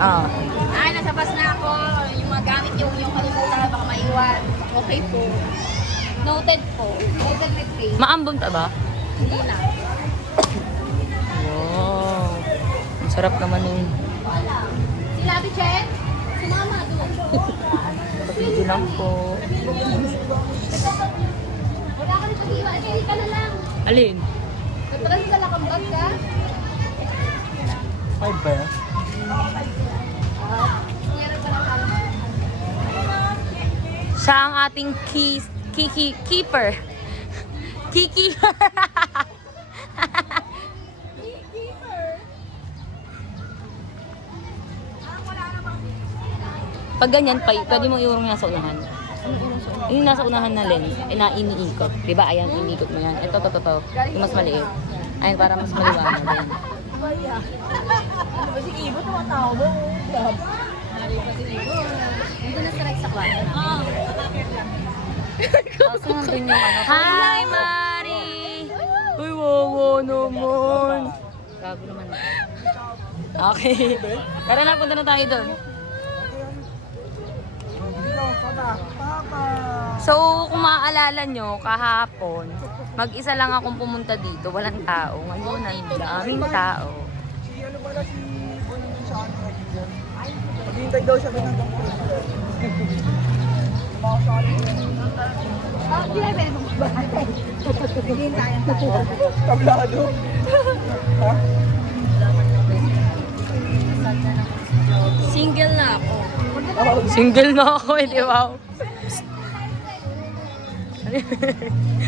Ah. Ay, nasa bus na ako. Yung mga gamit yung kalimutan, baka maiwan. Okay po. Noted po. Noted with pay. Maambon ta ba? Hindi na. Wow. Ang sarap naman yung Si Labi Chen? Sumama doon. video lang po. Wala ka nito iwa. Hindi ka na lang. Alin? Nagpalas ka lang ang bag ka. 5 ba yan? Meron ka lang ka. Siya ang ating keeper. Kiki. Pag ganyan, pwede mo iurong nasa unahan. Yung nasa unahan na lens, na iniikot. Diba? Ayan, iniikot mo yan. Ito. Yung mas maliit. Ayan, para mas maliwanag. Ayan. Ano ba si Ibo? Tumatawa mo. Nari pa si Ibo. Nandun na strike sa kwarto. Oo. Tapos nandun yung ano. Hi, Mari! Uy, wow naman. Gago naman. Okay. Tara na, punta na tayo doon. So, kung maaalala nyo, kahapon, mag-isa lang akong pumunta dito. Walang tao. Ngayon, ang daming tao. Si ano pala si Bon sa ano? Maghintay daw siya ng Di ba pwede mong babatay? Hintayan tayo. Tablado. Ha? Single na ako. Single na ako eh, di ba?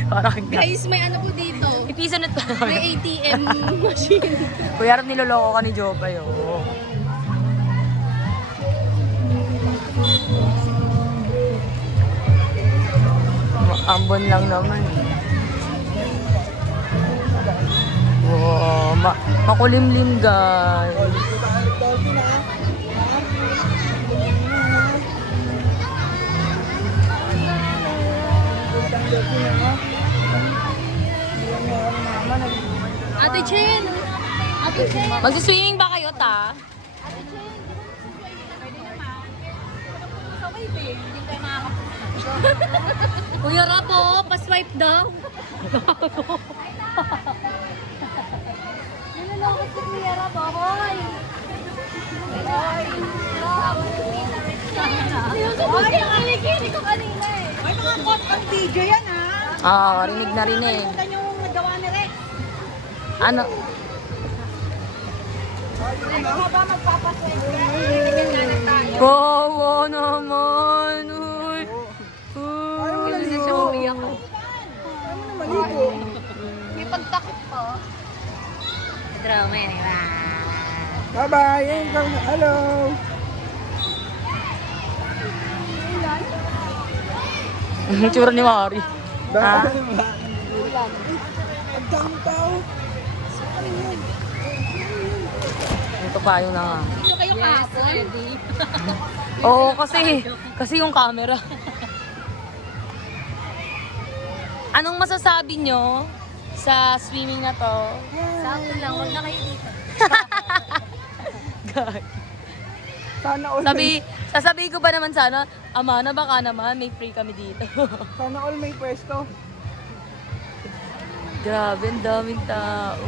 Parang Guys, may ano po dito. ipiso na tayo. May ATM machine. Kuya, rin niloloko ka ni Jopay, oh. Ambon lang naman. Wow, makulimlim guys. Ate Chen! Ate Chen! Magsiswimming ba kayo, ta? Ate Chen! Pwede naman. Sabay ba eh? Hindi tayo makakapunta. Kuya Rapo, pa-swipe daw. Naloloko si Kuya Rab, ahoy! Ahoy! Ay, ang alikini ko kanina eh. May mga pot ang DJ yan ha. Rinig na rin eh. Ito yung nagawa ni Rex. Ano? Ano ba magpapaswerte? Kawa naman. Uy. Kasi na siya umiyak ko. Maligo. May pagtakip pa. Drama yan. Bye-bye. Ayun ka. Hello. Ang tsura ni Mari. Ha? Ang dami tao. Ito payo na nga. Dito kayo kahapon. Oo, kasi yung camera. Anong masasabi nyo sa swimming na to? Sakto lang, huwag na kayo dito. God. Sana all may, Sasabihin ko ba naman sana, Amana, baka naman, may free kami dito. sana all may pwesto. Grabe, ang daming tao.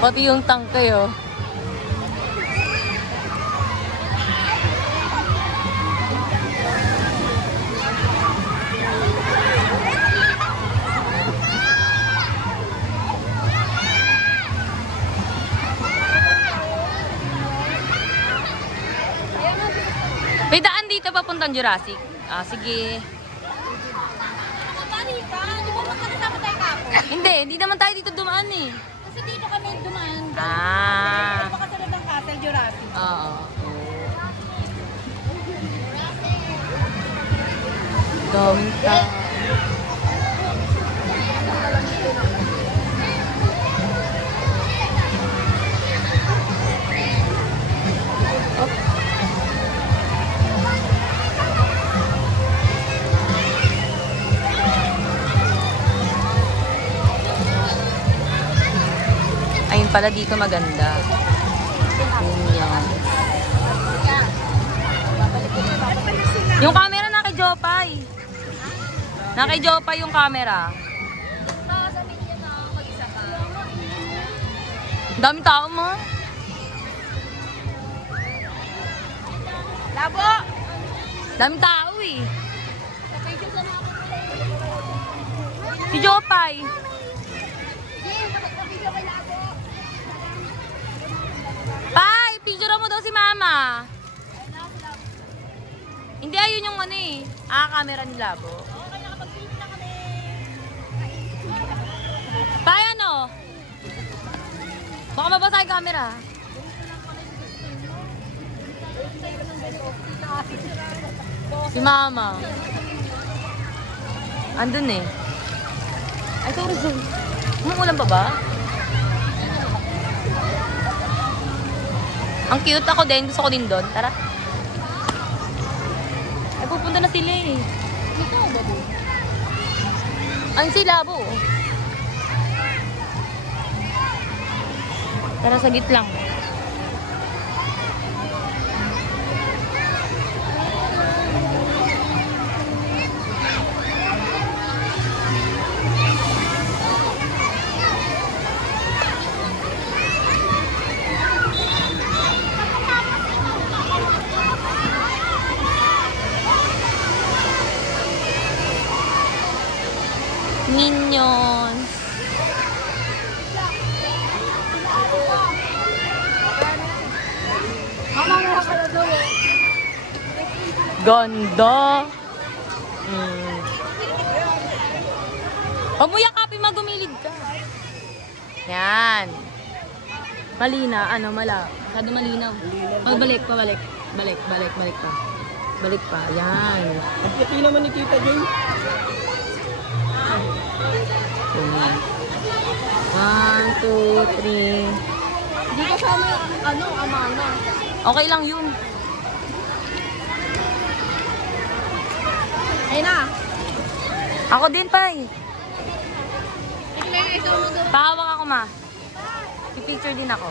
Pati yung tangke, oh. May daan dito papuntang Jurassic. Ah, sige. Pari ka, di ba magkakasama tayo kahapon? Hindi naman tayo dito dumaan eh. Kasi dito kami dumaan. Ah. Baka sunod ng Castle Jurassic. Oo. Daming tao. pala dito maganda. Yan. Yung camera na kay Jopay. Na kay Jopay yung camera. Sasabihin niya na mag-isa ka. Daming tao mo. Labo! Daming tao eh. Sabay siya sa mga Si Jopay. Jay, nakapagpapigil kay Labo. Pai, picture mo daw si Mama. Hindi, ayun yung ano eh. Camera ni Labo. Pai, ano? Baka mabasa yung camera. Si Mama. Andun eh. Ay, sorry, sorry. Umuulan pa ba? Ang cute ako din. Gusto ko din doon. Tara. Ay, pupunta na sila eh. Ikaw ba po? Ang sila po. Tara, sagit lang. Minions. Ganda. Huwag mo yakapin, magumilid ka. Yan. Malina, ano, masyado malinaw. Balik pa. Balik pa. Balik pa, yan. Ang puti naman ni Tita Jay. Yan. 1, 2, 3. Hindi kasama yung amana. Okay lang yun. Ayun na. Ako din, Pai. Tignan na ikaw mo doon. Pahawak ako, ma. Pipicture din ako.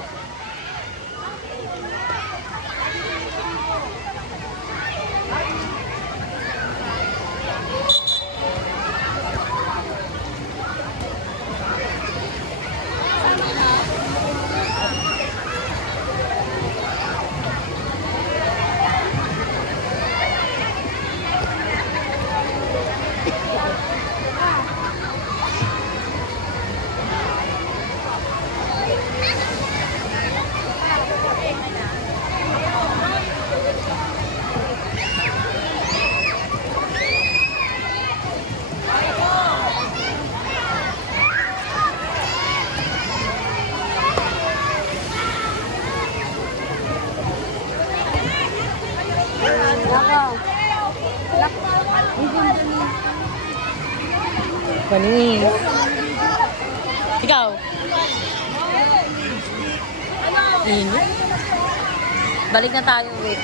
Panis. Ikaw? Init? Balik na tayo. Wait,